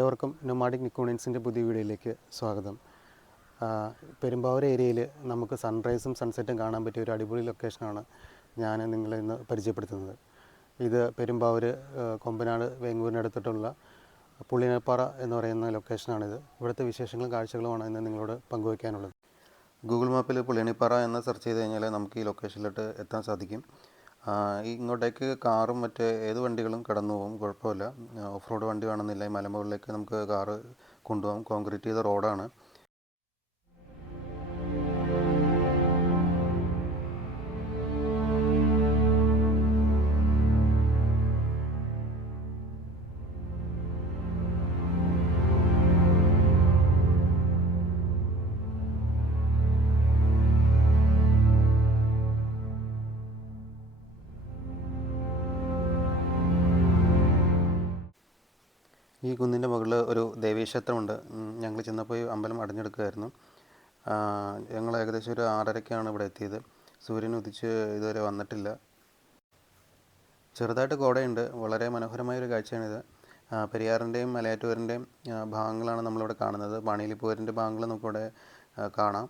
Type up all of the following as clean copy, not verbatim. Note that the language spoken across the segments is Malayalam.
ഏവർക്കും നൊമാഡിക് നിക്കോണിയൻസിൻ്റെ പുതിയ വീഡിയോയിലേക്ക് സ്വാഗതം. പെരുമ്പാവൂർ ഏരിയയിൽ നമുക്ക് സൺറൈസും സൺസെറ്റും കാണാൻ പറ്റിയ ഒരു അടിപൊളി ലൊക്കേഷനാണ് ഞാൻ നിങ്ങളെ ഇന്ന് പരിചയപ്പെടുത്തുന്നത്. ഇത് പെരുമ്പാവൂർ കൊമ്പനാട് വേങ്ങൂരിനടുത്തിട്ടുള്ള പുള്ളിനപ്പാറ എന്ന് പറയുന്ന ലൊക്കേഷനാണിത്. ഇവിടുത്തെ വിശേഷങ്ങളും കാഴ്ചകളുമാണ് ഇന്ന് നിങ്ങളോട് പങ്കുവയ്ക്കാനുള്ളത്. ഗൂഗിൾ മാപ്പിൽ പുള്ളിയണിപ്പാറ എന്ന് സെർച്ച് ചെയ്ത് കഴിഞ്ഞാൽ നമുക്ക് ഈ ലൊക്കേഷനിലോട്ട് എത്താൻ സാധിക്കും. ഇങ്ങോട്ടേക്ക് കാറും മറ്റ് ഏത് വണ്ടികളും കടന്നു പോകും, കുഴപ്പമില്ല. ഓഫ് റോഡ് വണ്ടി വേണമെന്നില്ല, ഈ മലമുകളിലേക്ക് നമുക്ക് കാറ് കൊണ്ടുപോകാം. കോൺക്രീറ്റ് ചെയ്ത റോഡാണ്. ഈ കുന്നിൻ്റെ മുകളിൽ ഒരു ദേവീക്ഷേത്രമുണ്ട്. ഞങ്ങൾ ചെന്നപ്പോൾ ഈ അമ്പലം അടഞ്ഞെടുക്കുകയായിരുന്നു. ഞങ്ങൾ ഏകദേശം ഒരു 6:30-ക്കാണ് ഇവിടെ എത്തിയത്. സൂര്യൻ ഉദിച്ച് ഇതുവരെ വന്നിട്ടില്ല. ചെറുതായിട്ട് കോടയുണ്ട്. വളരെ മനോഹരമായൊരു കാഴ്ചയാണിത്. പെരിയാറിൻ്റെയും മലയാറ്റൂരിൻ്റെയും ഭാഗങ്ങളാണ് നമ്മളിവിടെ കാണുന്നത്. പാണിയിലിപ്പൂരിൻ്റെ ഭാഗങ്ങൾ നമുക്കിവിടെ കാണാം.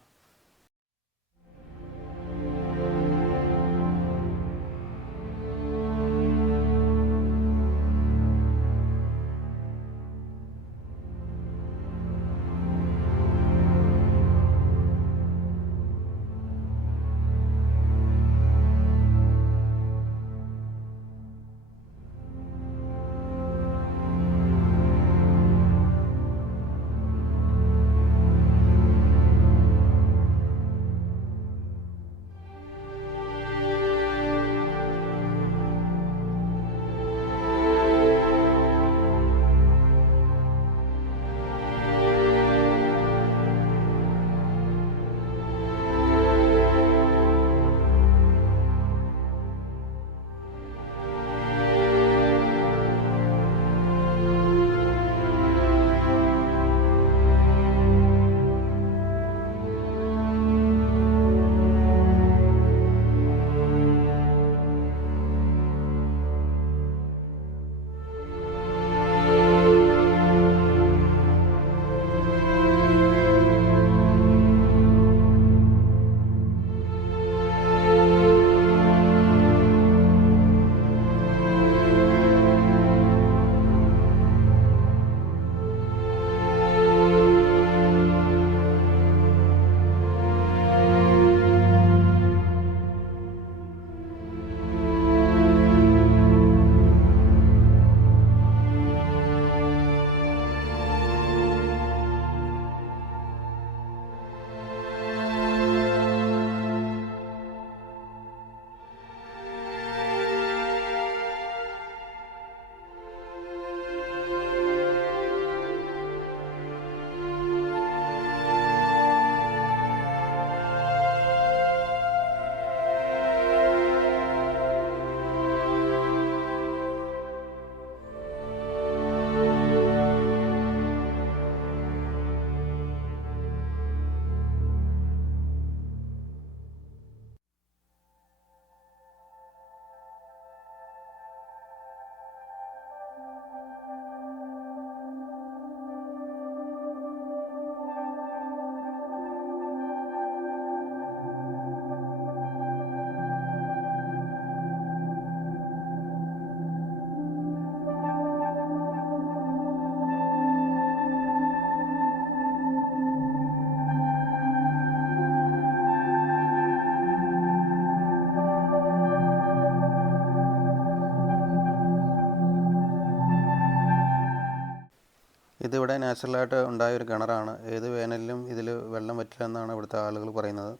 ഇതിവിടെ നാച്ചുറലായിട്ട് ഉണ്ടായൊരു കിണറാണ്. ഏത് വേനലിലും ഇതിൽ വെള്ളം വറ്റില്ല എന്നാണ് ഇവിടുത്തെ ആളുകൾ പറയുന്നത്.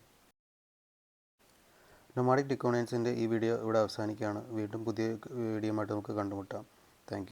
നൊമാഡിക് നിക്കോണിയൻസിൻ്റെ ഈ വീഡിയോ ഇവിടെ അവസാനിക്കുകയാണ്. വീണ്ടും പുതിയ വീഡിയോ ആയിട്ട് നമുക്ക് കണ്ടുമുട്ടാം.